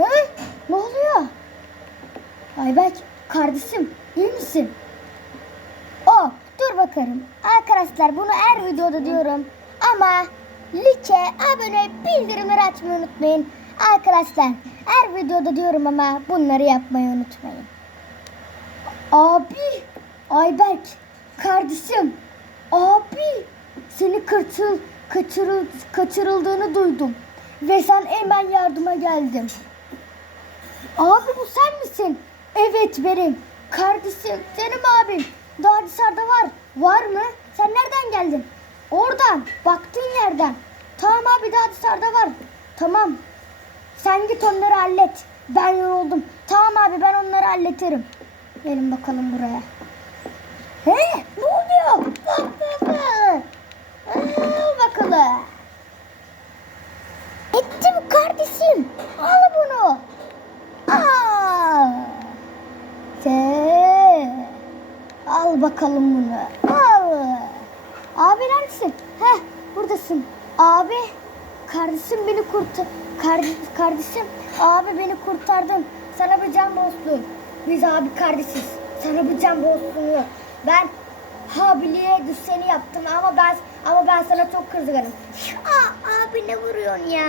He? Ne oluyor? Ayberk kardeşim iyi misin? Oh dur bakalım. Arkadaşlar bunu her videoda diyorum. Ama like, abone, bildirimleri açmayı unutmayın. Arkadaşlar her videoda diyorum ama bunları yapmayı unutmayın. Abi, Ayberk, kardeşim, abi, seni kaçır, kaçırıl, kaçırıldığını duydum. Ve sen hemen yardıma geldim. Abi bu sen misin? Evet benim. Kardeşim, senin abin. Daha dışarıda var. Var mı? Sen nereden geldin? Oradan, baktığın yerden. Tamam abi daha dışarıda var. Tamam. Sen git onları hallet. Ben yoruldum. Tamam abi ben onları halletirim. Gelin bakalım buraya. He? Ne oluyor? Bak bak bak. Al bakalım. Ettim kardeşim. Al bunu. Aa. Te. Al bakalım bunu. Al. Abi neredesin? Heh buradasın. Abi kardeşim beni kurtar. Kardeşim, kardeşim abi beni kurtardın. Sana bir can dostum. Biz abi kardeşiz. Sana bir can yok. Ben Habiliye düşeni yaptım ama ben ama ben sana çok kızgınım. Aa, abi ne vuruyorsun ya?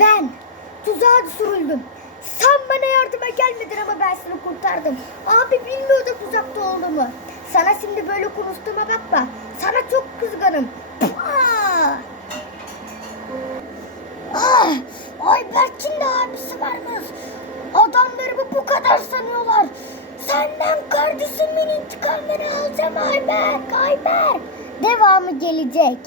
Ben tuzağa düşürüldüm. Sen bana yardıma gelmedin ama ben seni kurtardım. Sana şimdi böyle konuştuğuma bakma. Sana çok kızgınım. Aa! Ah! Ayberk'in de abisi varmış. Adamlarımı bu kadar sanıyorlar. Senden kardeşimin intikamını alacağım Ayberk, Ayberk. Devamı gelecek.